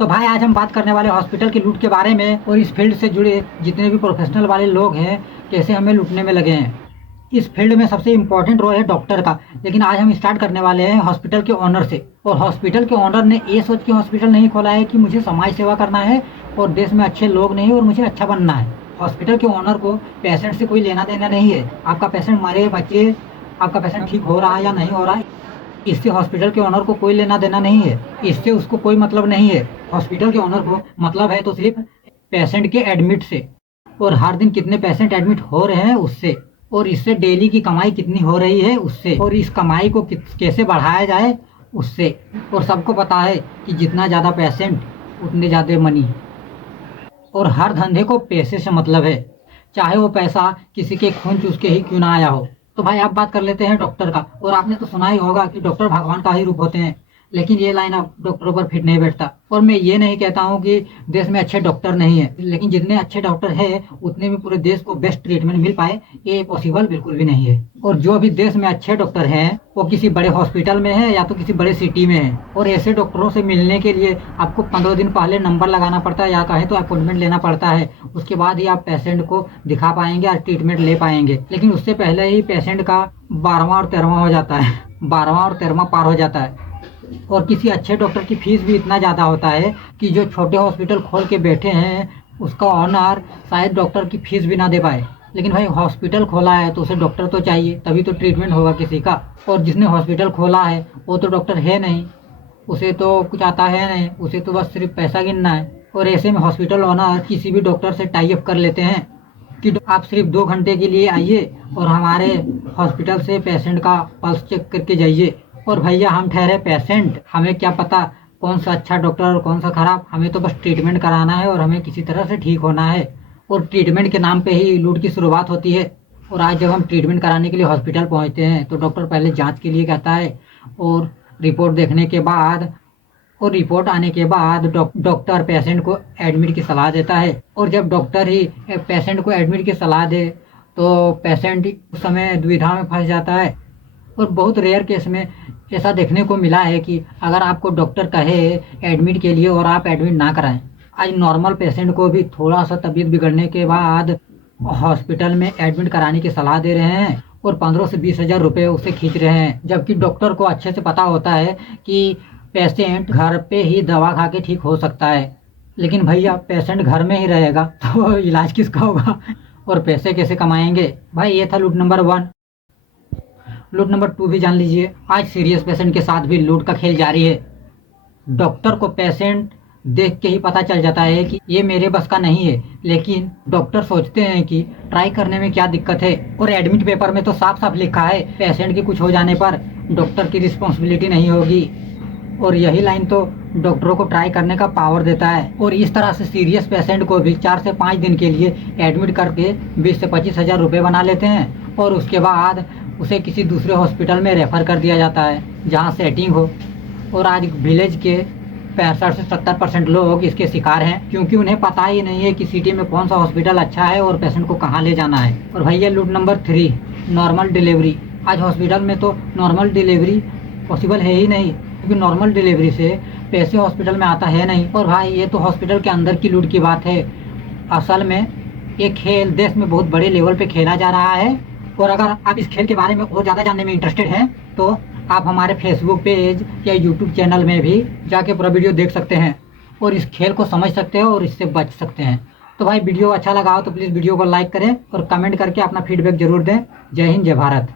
तो भाई आज हम बात करने वाले हॉस्पिटल की लूट के बारे में और इस फील्ड से जुड़े जितने भी प्रोफेशनल वाले लोग हैं कैसे हमें लूटने में लगे हैं। इस फील्ड में सबसे इम्पोर्टेंट रोल है डॉक्टर का, लेकिन आज हम स्टार्ट करने वाले हैं हॉस्पिटल के ओनर से। और हॉस्पिटल के ओनर ने ये सोच के हॉस्पिटल नहीं खोला है कि मुझे समाज सेवा करना है और देश में अच्छे लोग नहीं और मुझे अच्छा बनना है। हॉस्पिटल के ओनर को पेशेंट से कोई लेना देना नहीं है। आपका पेशेंट मरे बचे, आपका पेशेंट ठीक हो रहा है या नहीं हो रहा है, इससे हॉस्पिटल के ओनर को कोई लेना देना नहीं है। इससे उसको कोई मतलब नहीं है। हॉस्पिटल के ओनर को मतलब है तो सिर्फ पेशेंट के एडमिट से, और हर दिन कितने पेशेंट एडमिट हो रहे हैं उससे, और इससे डेली की कमाई कितनी हो रही है उससे, और इस कमाई को कैसे बढ़ाया जाए उससे। और सबको पता है कि जितना ज़्यादा पेशेंट उतने ज़्यादा मनी, और हर धंधे को पैसे से मतलब है, चाहे वो पैसा किसी के खून चूस के ही क्यों ना आया हो। तो भाई आप बात कर लेते हैं डॉक्टर का। और आपने तो सुना ही होगा कि डॉक्टर भगवान का ही रूप होते हैं, लेकिन ये लाइन अब डॉक्टरों पर फिट नहीं बैठता। और मैं ये नहीं कहता हूँ कि देश में अच्छे डॉक्टर नहीं है, लेकिन जितने अच्छे डॉक्टर हैं उतने में पूरे देश को बेस्ट ट्रीटमेंट मिल पाए ये पॉसिबल बिल्कुल भी नहीं है। और जो भी देश में अच्छे डॉक्टर हैं वो किसी बड़े हॉस्पिटल में है या तो किसी बड़े सिटी में है। और ऐसे डॉक्टरों से मिलने के लिए आपको 15 दिन पहले नंबर लगाना पड़ता है, या कहें तो अपॉइंटमेंट लेना पड़ता है। उसके बाद ही आप पेशेंट को दिखा पाएंगे और ट्रीटमेंट ले पाएंगे। लेकिन उससे पहले ही पेशेंट का 12वां और 13वां हो जाता है, 12वां और 13वां पार हो जाता है। और किसी अच्छे डॉक्टर की फीस भी इतना ज़्यादा होता है कि जो छोटे हॉस्पिटल खोल के बैठे हैं उसका ऑनर शायद डॉक्टर की फीस भी ना दे पाए। लेकिन भाई हॉस्पिटल खोला है तो उसे डॉक्टर तो चाहिए, तभी तो ट्रीटमेंट होगा किसी का। और जिसने हॉस्पिटल खोला है वो तो डॉक्टर है नहीं, उसे तो कुछ आता है नहीं, उसे तो बस सिर्फ पैसा गिनना है। और ऐसे में हॉस्पिटल ओनर किसी भी डॉक्टर से टाई अप कर लेते हैं कि आप सिर्फ 2 घंटे के लिए आइए और हमारे हॉस्पिटल से पेशेंट का पल्स चेक करके जाइए। और भैया हम ठहरे पेशेंट, हमें क्या पता कौन सा अच्छा डॉक्टर और कौन सा खराब, हमें तो बस ट्रीटमेंट कराना है और हमें किसी तरह से ठीक होना है। और ट्रीटमेंट के नाम पे ही लूट की शुरुआत होती है। और आज जब हम ट्रीटमेंट कराने के लिए हॉस्पिटल पहुंचते हैं तो डॉक्टर पहले जांच के लिए कहता है, और रिपोर्ट देखने के बाद और रिपोर्ट आने के बाद डॉक्टर पेशेंट को एडमिट की सलाह देता है। और जब डॉक्टर ही पेशेंट को एडमिट की सलाह दे तो पेशेंट उस समय दुविधा में फंस जाता है। और बहुत रेयर केस में ऐसा देखने को मिला है कि अगर आपको डॉक्टर कहे एडमिट के लिए और आप एडमिट ना कराएं। आज नॉर्मल पेशेंट को भी थोड़ा सा तबीयत बिगड़ने के बाद हॉस्पिटल में एडमिट कराने की सलाह दे रहे हैं और 15 से 20 हज़ार रुपये उससे खींच रहे हैं। जबकि डॉक्टर को अच्छे से पता होता है कि पेशेंट घर पे ही दवा खा के ठीक हो सकता है। लेकिन भैया पेशेंट घर में ही रहेगा तो इलाज किसका होगा और पैसे कैसे कमाएंगे। भाई ये था लूट नंबर 1। लूट नंबर 2 भी जान लीजिए। आज सीरियस पेशेंट के साथ भी लूट का खेल जारी है। डॉक्टर को पेशेंट देख के ही पता चल जाता है कि ये मेरे बस का नहीं है, लेकिन डॉक्टर सोचते हैं कि ट्राई करने में क्या दिक्कत है। और एडमिट पेपर में तो साफ साफ लिखा है पेशेंट की कुछ हो जाने पर डॉक्टर की रिस्पॉन्सिबिलिटी नहीं होगी। और यही लाइन तो डॉक्टरों को ट्राई करने का पावर देता है। और इस तरह से सीरियस पेशेंट को भी 4 से 5 दिन के लिए एडमिट करके 20 से 25 हज़ार रुपये बना लेते हैं। और उसके बाद उसे किसी दूसरे हॉस्पिटल में रेफ़र कर दिया जाता है जहां सेटिंग हो। और आज विलेज के 65 से 70% लोग इसके शिकार हैं, क्योंकि उन्हें पता ही नहीं है कि सिटी में कौन सा हॉस्पिटल अच्छा है और पेशेंट को कहाँ ले जाना है। और भैया लूट नंबर 3, नॉर्मल डिलीवरी। आज हॉस्पिटल में तो नॉर्मल डिलीवरी पॉसिबल है ही नहीं, क्योंकि नॉर्मल डिलीवरी से पैसे हॉस्पिटल में आता है नहीं। और भाई ये तो हॉस्पिटल के अंदर की लूट की बात है। असल में ये खेल देश में बहुत बड़े लेवल पे खेला जा रहा है। और अगर आप इस खेल के बारे में और ज़्यादा जानने में इंटरेस्टेड हैं तो आप हमारे फेसबुक पेज या यूट्यूब चैनल में भी जाके पूरा वीडियो देख सकते हैं और इस खेल को समझ सकते हैं और इससे बच सकते हैं। तो भाई वीडियो अच्छा लगा हो तो प्लीज़ वीडियो को लाइक करें और कमेंट करके अपना फीडबैक जरूर दें। जय हिंद, जय भारत।